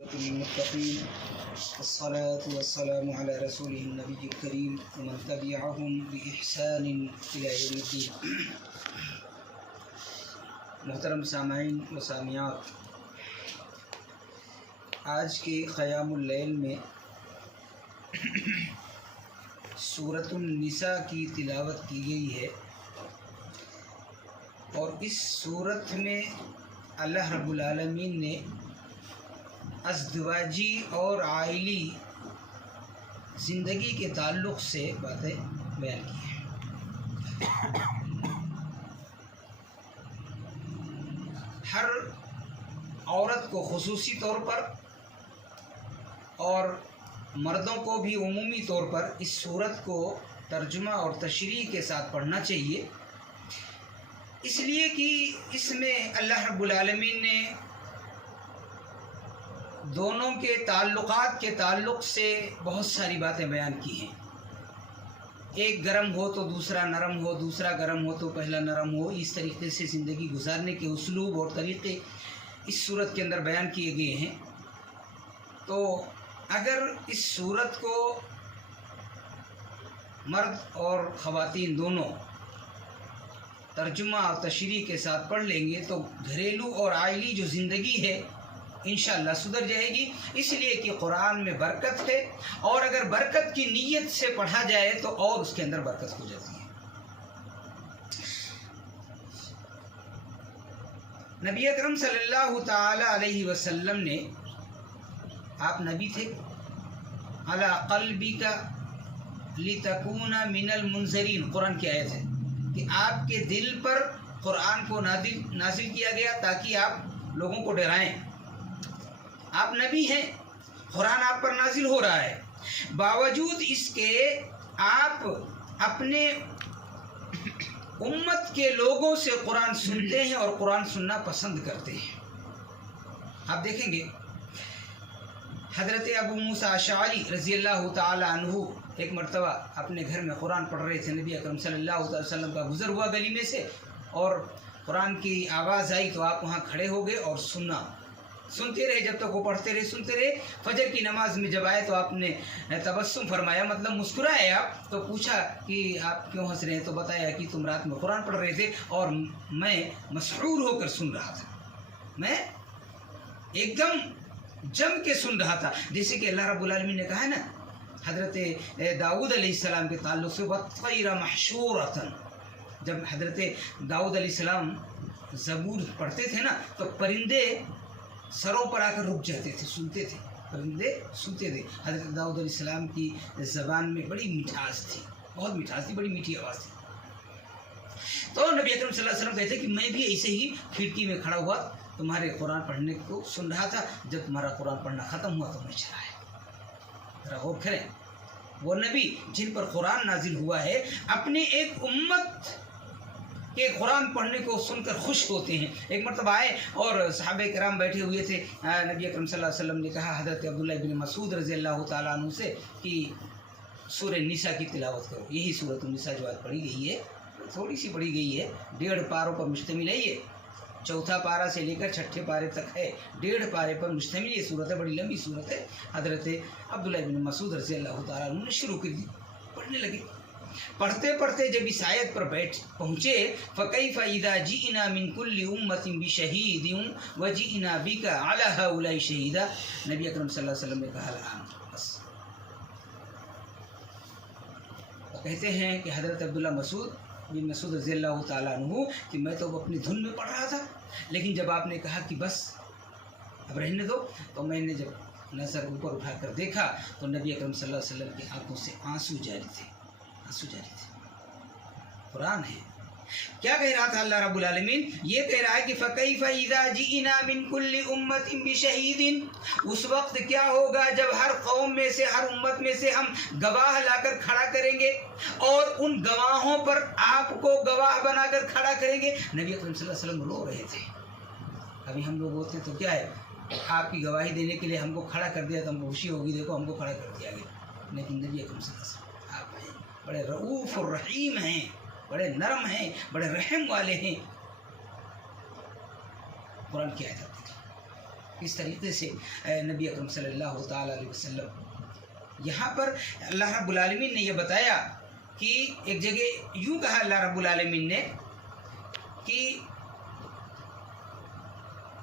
المتقين والصلاة والسلام على رسوله النبي الكريم ومن تبعهم بإحسان إلى يوم الدين. محترم سامعین و سامعات، آج کے قیام اللیل میں سورۃ النساء کی تلاوت کی گئی ہے، اور اس سورت میں اللہ رب العالمین نے ازدواجی اور عائلی زندگی کے تعلق سے باتیں بیان کی ہیں. ہر عورت کو خصوصی طور پر اور مردوں کو بھی عمومی طور پر اس سورت کو ترجمہ اور تشریح کے ساتھ پڑھنا چاہیے، اس لیے کہ اس میں اللہ رب العالمین نے دونوں کے تعلقات کے تعلق سے بہت ساری باتیں بیان کی ہیں. ایک گرم ہو تو دوسرا نرم ہو، دوسرا گرم ہو تو پہلا نرم ہو، اس طریقے سے زندگی گزارنے کے اسلوب اور طریقے اس صورت کے اندر بیان کیے گئے ہیں. تو اگر اس صورت کو مرد اور خواتین دونوں ترجمہ اور تشریح کے ساتھ پڑھ لیں گے تو گھریلو اور عائلی جو زندگی ہے انشاءاللہ سدھر جائے گی، اس لیے کہ قرآن میں برکت ہے، اور اگر برکت کی نیت سے پڑھا جائے تو اور اس کے اندر برکت ہو جاتی ہے. نبی اکرم صلی اللہ تعالی علیہ وسلم نے، آپ نبی تھے، علی قلبک لتکون من المنذرین، قرآن کی آیت ہے کہ آپ کے دل پر قرآن کو نازل کیا گیا تاکہ آپ لوگوں کو ڈرائیں. آپ نبی ہیں، قرآن آپ پر نازل ہو رہا ہے، باوجود اس کے آپ اپنے امت کے لوگوں سے قرآن سنتے ہیں اور قرآن سننا پسند کرتے ہیں. آپ دیکھیں گے حضرت ابو موسیٰ اشعری رضی اللہ تعالی عنہ ایک مرتبہ اپنے گھر میں قرآن پڑھ رہے تھے. نبی اکرم صلی اللہ علیہ وسلم کا گزر ہوا گلی میں سے، اور قرآن کی آواز آئی تو آپ وہاں کھڑے ہو گئے اور سنتے رہے جب تک وہ پڑھتے رہے، سنتے رہے. فجر کی نماز میں جب آئے تو آپ نے تبسم فرمایا، مطلب مسکرائے. آپ تو پوچھا کہ آپ کیوں ہنس رہے ہیں؟ تو بتایا کہ تم رات میں قرآن پڑھ رہے تھے اور میں مسحور ہو کر سن رہا تھا، میں ایک دم جم کے سن رہا تھا. جیسے کہ اللہ رب العالمین نے کہا ہے نا حضرت داؤد علیہ السلام کے تعلق سے وَالطَّيْرَ مَحْشُورَةً، جب حضرت داؤد علیہ السلام زبور پڑھتے تھے نا تو پرندے سروں پر آ کر رک جاتے تھے، سنتے تھے، پرندے سنتے تھے. حضرت داؤد علیہ السلام کی زبان میں بڑی مٹھاس تھی، بہت مٹھاس تھی، بڑی میٹھی آواز تھی. تو نبی اکرم صلی اللہ علیہ وسلم کہتے کہ میں بھی ایسے ہی کھڑکی میں کھڑا ہوا تمہارے قرآن پڑھنے کو سن رہا تھا، جب تمہارا قرآن پڑھنا ختم ہوا تو میں چلا آیا. ذرا غور کریں، وہ نبی جن پر قرآن نازل ہوا ہے اپنے ایک امت کہ قرآن پڑھنے کو سن کر خوش ہوتے ہیں. ایک مرتبہ آئے اور صحابہ کرام بیٹھے ہوئے تھے. نبی اکرم صلی اللہ علیہ وسلم نے کہا حضرت عبداللہ بن مسعود رضی اللہ تعالیٰ عنہ سے کہ سورہ نساء کی تلاوت کرو. یہی سورۃ النساء جو آج پڑھی گئی ہے، تھوڑی سی پڑھی گئی ہے، 1.5 پاروں پر مشتمل ہے. یہ چوتھا پارہ سے لے کر 6 پارے تک ہے، 1.5 پارے پر مشتمل یہ صورت ہے، بڑی لمبی صورت ہے. حضرت عبداللہ بن مسعود رضی اللہ تعالیٰ عنہ نے شروع کر دی، پڑھنے لگے. پڑھتے پڑھتے جب اس آیت پر پہنچے فَكَيْفَ إِذَا جِئْنَا مِن كُلِّ أُمَّةٍ بِشَهِيدٍ وَجِئْنَا بِكَ عَلَى هَؤُلَاءِ شَهِيدًا. نبی اکرم صلی اللہ علیہ وسلم نے کہا الآن بس. کہتے ہیں کہ حضرت عبداللہ بن مسعود رضی اللہ تعالیٰ عنہ کہ میں تو اپنی دھن میں پڑھ رہا تھا، لیکن جب آپ نے کہا کہ بس اب رہنے دو تو میں نے جب نظر اوپر اٹھا کر دیکھا تو نبی اکرم صلی اللہ علیہ وسلم کی آنکھوں سے آنسو جاری تھے. قرآن ہے. کیا کہہ رہا تھا اللہ رب العالمین؟ یہ کہہ رہا ہے کہ فَكَيْفَ إِذَا جِئْنَا مِن كُلِّ أُمَّةٍ بِشَهِيدٍ، اس وقت کیا ہوگا جب ہر قوم میں سے، ہر امت میں سے ہم گواہ لا کر کھڑا کریں گے اور ان گواہوں پر آپ کو گواہ بنا کر کھڑا کریں گے. نبی اکرم صلی اللہ علیہ وسلم رو رہے تھے. ابھی ہم لوگ ہوتے تو کیا ہے، آپ کی گواہی دینے کے لیے ہم کو کھڑا کر دیا تو ہم کو خوشی ہوگی، دیکھو ہم کو کھڑا کر دیا گیا. لیکن نبی اکرم صلی اللہ علیہ وسلم آپ بڑے رؤوف الرحیم ہیں، بڑے نرم ہیں، بڑے رحم والے ہیں. قرآن کی آیت دیکھیں. اس طریقے سے نبی اکرم صلی اللہ تعالیٰ علیہ وسلم یہاں پر اللہ رب العالمین نے یہ بتایا کہ ایک جگہ یوں کہا اللہ رب العالمین نے کہ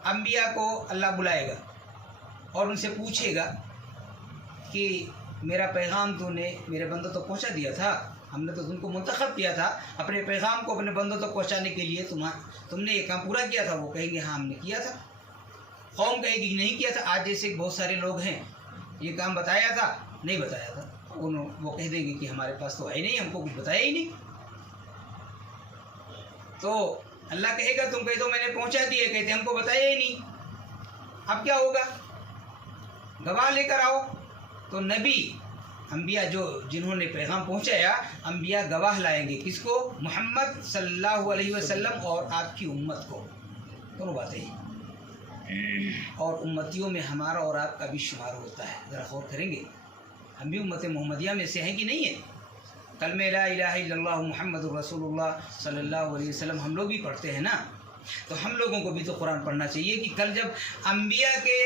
انبیاء کو اللہ بلائے گا اور ان سے پوچھے گا کہ میرا پیغام تو نے میرے بندوں تک پہنچا دیا تھا، ہم نے تو تم کو منتخب کیا تھا اپنے پیغام کو اپنے بندوں تک پہنچانے کے لیے، تم نے یہ کام پورا کیا تھا؟ وہ کہیں گے ہاں ہم نے کیا تھا۔ قوم کہے گی نہیں کیا تھا۔ آج جیسے بہت سارے لوگ ہیں، یہ کام بتایا تھا؟ نہیں بتایا تھا۔ وہ کہہ دیں گے کہ ہمارے پاس تو ہے نہیں، ہم کو کچھ بتایا ہی نہیں۔ تو اللہ کہے گا تم کہے تو میں نے پہنچا دیا، کہتے ہم کو بتایا ہی نہیں۔ اب کیا ہوگا؟ گواہ لے کر آؤ۔ تو نبی انبیاء جنہوں نے پیغام پہنچایا، انبیاء گواہ لائیں گے کس کو؟ محمد صلی اللہ علیہ وسلم اور آپ کی امت کو، دونوں باتیں ہیں۔ اور امتیوں میں ہمارا اور آپ کا بھی شمار ہوتا ہے، ذرا غور کریں گے، ہم بھی امت محمدیہ میں سے ہیں کہ نہیں ہیں؟ کلمہ لا الہ الا اللہ محمد رسول اللہ صلی اللہ علیہ وسلم ہم لوگ بھی پڑھتے ہیں نا، تو ہم لوگوں کو بھی تو قرآن پڑھنا چاہیے کہ کل جب انبیاء کے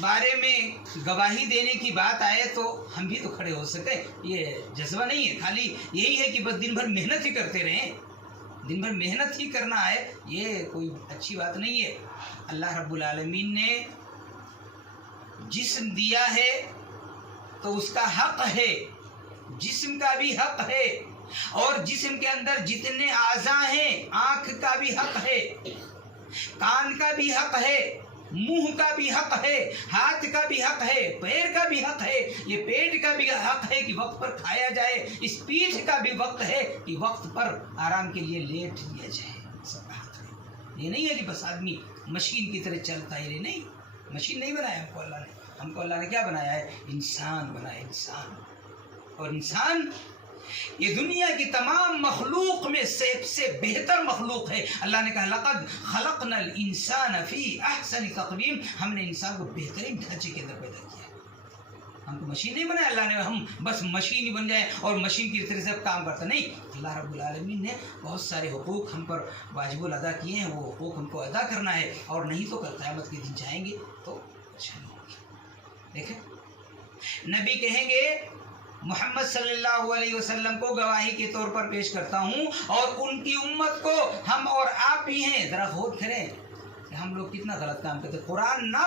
بارے میں گواہی دینے کی بات آئے تو ہم بھی تو کھڑے ہو سکے۔ یہ جذبہ نہیں ہے، خالی یہی ہے کہ بس دن بھر محنت ہی کرتے رہیں، دن بھر محنت ہی کرنا ہے، یہ کوئی اچھی بات نہیں ہے۔ اللہ رب العالمین نے جسم دیا ہے تو اس کا حق ہے، جسم کا بھی حق ہے، اور جسم کے اندر جتنے اعضاء ہیں، آنکھ کا بھی حق ہے، کان کا بھی حق ہے، منہ کا بھی حق ہے، ہاتھ کا بھی حق ہے، پیر کا بھی حق ہے، یہ پیٹ کا بھی حق ہے کہ وقت پر کھایا جائے، اس پیٹھ کا بھی وقت ہے کہ وقت پر آرام کے لیے لیٹ لیا جائے، سب کا حق ہے۔ یہ نہیں ہے کہ بس آدمی مشین کی طرح چلتا ہے، نہیں، مشین نہیں بنایا ہم کو اللہ نے، ہم کو اللہ نے کیا بنایا ہے؟ انسان بنایا، انسان۔ اور انسان یہ دنیا کی تمام مخلوق میں سب سے بہتر مخلوق ہے۔ اللہ نے کہا لقد خلقنا الانسان فی احسن تقویم، ہم نے انسان کو بہترین ڈھانچے کے اندر پیدا کیا ہے، ہم کو مشین نہیں بنایا اللہ نے، ہم بس مشین ہی بن جائیں اور مشین کی طرح سے کام کرتے نہیں۔ اللہ رب العالمین نے بہت سارے حقوق ہم پر واجب الادا کیے ہیں، وہ حقوق ہم کو ادا کرنا ہے، اور نہیں تو کل قیامت کے دن جائیں گے تو پریشانی ہوگی۔ دیکھیں نبی کہیں گے محمد صلی اللہ علیہ وسلم کو گواہی کے طور پر پیش کرتا ہوں، اور ان کی امت کو ہم اور آپ بھی ہیں۔ ذرا غور کریں کہ ہم لوگ کتنا غلط کام کرتے ہیں۔ قرآن نہ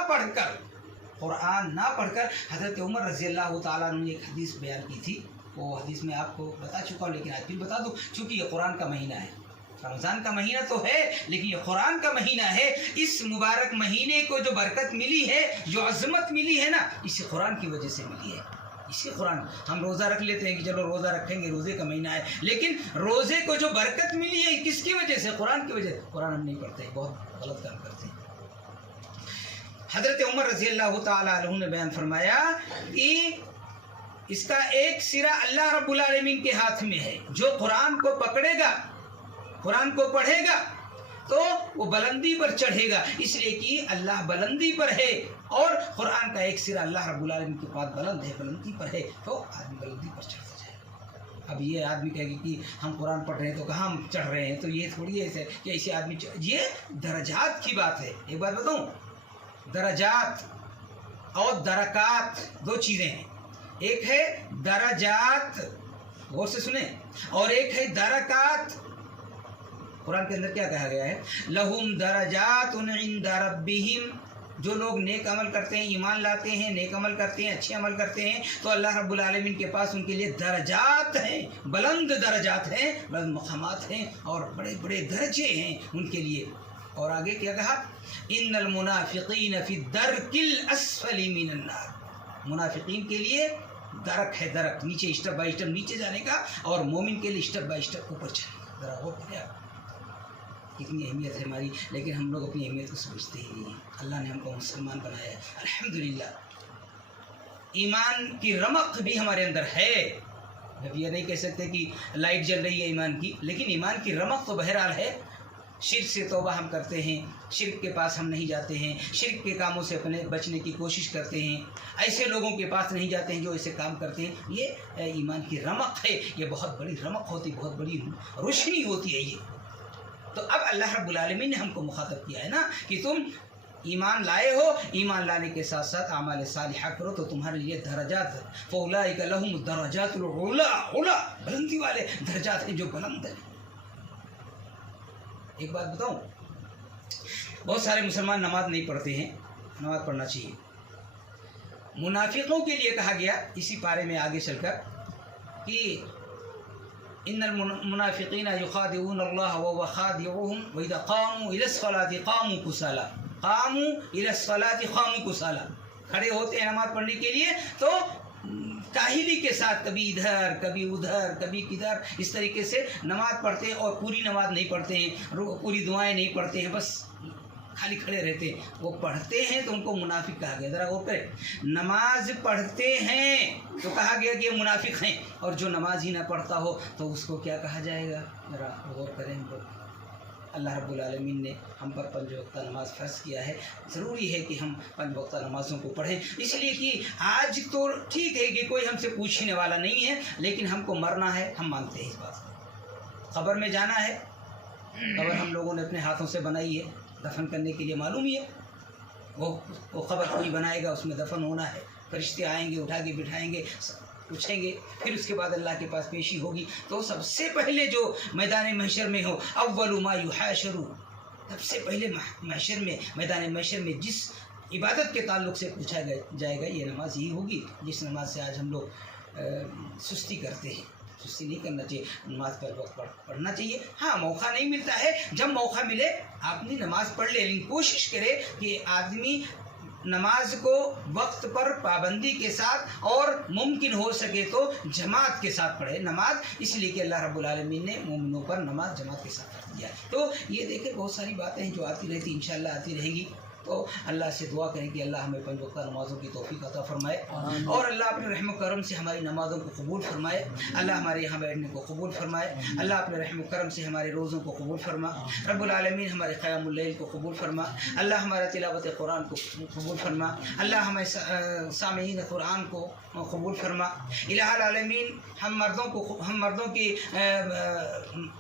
پڑھ کر حضرت عمر رضی اللہ تعالیٰ عنہ نے ایک حدیث بیان کی تھی، وہ حدیث میں آپ کو بتا چکا ہوں، لیکن آج پھر بتا دوں، چونکہ یہ قرآن کا مہینہ ہے، رمضان کا مہینہ تو ہے لیکن یہ قرآن کا مہینہ ہے۔ اس مبارک مہینے کو جو برکت ملی ہے، جو عظمت ملی ہے نا، اسی قرآن کی وجہ سے ملی ہے۔ اسی قرآن، ہم روزہ رکھ لیتے ہیں کہ چلو روزہ رکھیں گے، روزے کا مہینہ ہے، لیکن روزے کو جو برکت ملی ہے کس کی وجہ سے؟ قرآن کی وجہ سے۔ قرآن ہم نہیں پڑھتے، بہت غلط کام کرتے ہیں۔ حضرت عمر رضی اللہ تعالیٰ عنہ نے بیان فرمایا کہ اس کا ایک سرا اللہ رب العالمین کے ہاتھ میں ہے، جو قرآن کو پکڑے گا، قرآن کو پڑھے گا تو وہ بلندی پر چڑھے گا، اس لیے کہ اللہ بلندی پر ہے، اور قرآن کا ایک سرا اللہ رب العالمین کے پاس بلند ہے، بلندی پر ہے، تو آدمی بلندی پر چڑھتا جائے۔ اب یہ آدمی کہے گا کہ ہم قرآن پڑھ رہے ہیں تو کہاں ہم چڑھ رہے ہیں، تو یہ تھوڑی ایسے کہ ایسے آدمی یہ درجات کی بات ہے۔ ایک بات بتاؤں، درجات اور درکات دو چیزیں ہیں، ایک ہے درجات، غور سے سنیں، اور ایک ہے درکات۔ قرآن کے اندر کیا کہا گیا ہے؟ لہم درجات عند ربہم، جو لوگ نیک عمل کرتے ہیں، ایمان لاتے ہیں، نیک عمل کرتے ہیں، اچھے عمل کرتے ہیں، تو اللہ رب العالمین کے پاس ان کے لیے درجات ہیں، بلند درجات ہیں، بلند مقامات ہیں، اور بڑے بڑے درجے ہیں ان کے لیے۔ اور آگے کیا کہا؟ ان المنافقین فی الدرک الاسفل من النار، منافقین کے لیے درک ہے، درک، نیچے اسٹیپ بائی اسٹیپ نیچے جانے کا، اور مومن کے لیے اسٹیپ بائی اسٹیپ اوپر چلنے کا۔ ذرا غور کریں آپ، کتنی اہمیت ہے ہماری، لیکن ہم لوگ اپنی اہمیت کو سمجھتے ہی نہیں ہیں۔ اللہ نے ہم کو مسلمان بنایا ہے، الحمدللہ۔ ایمان کی رمق بھی ہمارے اندر ہے، اب یہ نہیں کہہ سکتے کہ لائٹ جل رہی ہے ایمان کی، لیکن ایمان کی رمق تو بہرحال ہے۔ شرک سے توبہ ہم کرتے ہیں، شرک کے پاس ہم نہیں جاتے ہیں، شرک کے کاموں سے اپنے بچنے کی کوشش کرتے ہیں، ایسے لوگوں کے پاس نہیں جاتے ہیں جو ایسے کام کرتے ہیں۔ یہ ایمان کی رمق ہے، یہ بہت بڑی رمق ہوتی، بہت بڑی روشنی ہوتی ہے یہ۔ تو اب اللہ رب العالمین نے ہم کو مخاطب کیا ہے نا کہ تم ایمان لائے ہو، ایمان لانے کے ساتھ ساتھ اعمال صالحہ کرو تو تمہارے لیے درجات فاولئک لہم الدرجات العلی، بلندی والے درجات ہیں جو بلند ہیں۔ ایک بات بتاؤں، بہت سارے مسلمان نماز نہیں پڑھتے ہیں، نماز پڑھنا چاہیے۔ منافقوں کے لیے کہا گیا اسی پارے میں آگے چل کر کہ ان المنافقین یخادعون اللہ وهو خادعهم واذا قاموا الى الصلاة قاموا کسالى، قاموا الى الصلاة قاموا کسالى، کھڑے ہوتے ہیں نماز پڑھنے کے لیے تو کاہلی کے ساتھ، کبھی ادھر کبھی ادھر کبھی کدھر، اس طریقے سے نماز پڑھتے ہیں اور پوری نماز نہیں پڑھتے ہیں، پوری دعائیں نہیں پڑھتے ہیں، بس خالی کھڑے رہتے ہیں۔ وہ پڑھتے ہیں تو ان کو منافق کہا گیا۔ ذرا غور کریں، نماز پڑھتے ہیں تو کہا گیا کہ یہ منافق ہیں، اور جو نماز ہی نہ پڑھتا ہو تو اس کو کیا کہا جائے گا؟ ذرا غور کریں۔ اللہ رب العالمین نے ہم پر 5 وقتہ نماز فرض کیا ہے، ضروری ہے کہ ہم 5 وقتہ نمازوں کو پڑھیں، اس لیے کہ آج تو ٹھیک ہے کہ کوئی ہم سے پوچھنے والا نہیں ہے، لیکن ہم کو مرنا ہے، ہم مانتے ہیں اس بات کو۔ قبر میں جانا ہے، قبر ہم لوگوں نے اپنے ہاتھوں سے بنائی ہے، دفن کرنے کے لیے معلوم ہی ہے، وہ قبر کوئی بنائے گا، اس میں دفن ہونا ہے، فرشتے آئیں گے، اٹھا کے بٹھائیں گے، پوچھیں گے، پھر اس کے بعد اللہ کے پاس پیشی ہوگی۔ تو سب سے پہلے جو میدان محشر میں ہو، اول ما یحاشر، سب سے پہلے محشر میں، میدان محشر میں جس عبادت کے تعلق سے پوچھا جائے گا یہ نماز ہی ہوگی جس نماز سے آج ہم لوگ سستی کرتے ہیں۔ سستی نہیں کرنا چاہیے، نماز پر وقت پڑھنا چاہیے۔ ہاں موقع نہیں ملتا ہے، جب موقع ملے آدمی نماز پڑھ لے، لیکن کوشش کرے کہ آدمی نماز کو وقت پر پابندی کے ساتھ اور ممکن ہو سکے تو جماعت کے ساتھ پڑھے نماز، اس لیے کہ اللہ رب العالمین نے مومنوں پر نماز جماعت کے ساتھ پڑھ دیا۔ تو یہ دیکھیں بہت ساری باتیں ہیں جو آتی رہتی، انشاءاللہ آتی رہے گی۔ تو اللہ سے دعا کریں کہ اللہ ہمیں 5 وقتہ نمازوں کی توفیق عطا فرمائے، اور اللہ اپنے رحم و کرم سے ہماری نمازوں کو قبول فرمائے، اللہ ہمارے یہاں بیٹھنے کو قبول فرمائے، اللہ اپنے رحم و کرم سے ہمارے روزوں کو قبول فرما، رب العالمین ہمارے قیام اللیل کو قبول فرما، اللہ ہمارا تلاوت قرآن کو قبول فرما، اللہ ہمارے سامعین قرآن کو قبول فرما، الہ العالمین ہم مردوں کی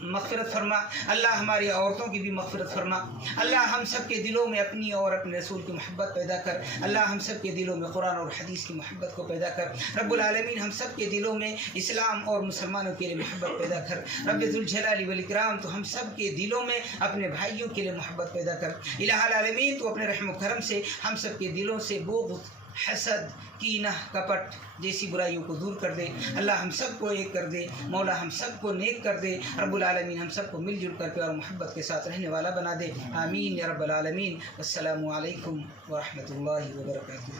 مغفرت فرما، اللہ ہماری عورتوں کی بھی مغفرت فرما، اللہ ہم سب کے دلوں میں اپنی اور اپنے رسول کی محبت پیدا کر، اللہ ہم سب کے دلوں میں قرآن اور حدیث کی محبت کو پیدا کر، رب العالمین ہم سب کے دلوں میں اسلام اور مسلمانوں کے لیے محبت پیدا کر، رب ذوالجلال والاکرام تو ہم سب کے دلوں میں اپنے بھائیوں کے لیے محبت پیدا کر، الہ العالمین تو اپنے رحم و کرم سے ہم سب کے دلوں سے بغض، حسد، کینہ، کپٹ جیسی برائیوں کو دور کر دے، اللہ ہم سب کو ایک کر دے، مولا ہم سب کو نیک کر دے، رب العالمین ہم سب کو مل جل کر پیار اور محبت کے ساتھ رہنے والا بنا دے، آمین یا رب العالمین۔ السلام علیکم ورحمۃ اللہ وبرکاتہ۔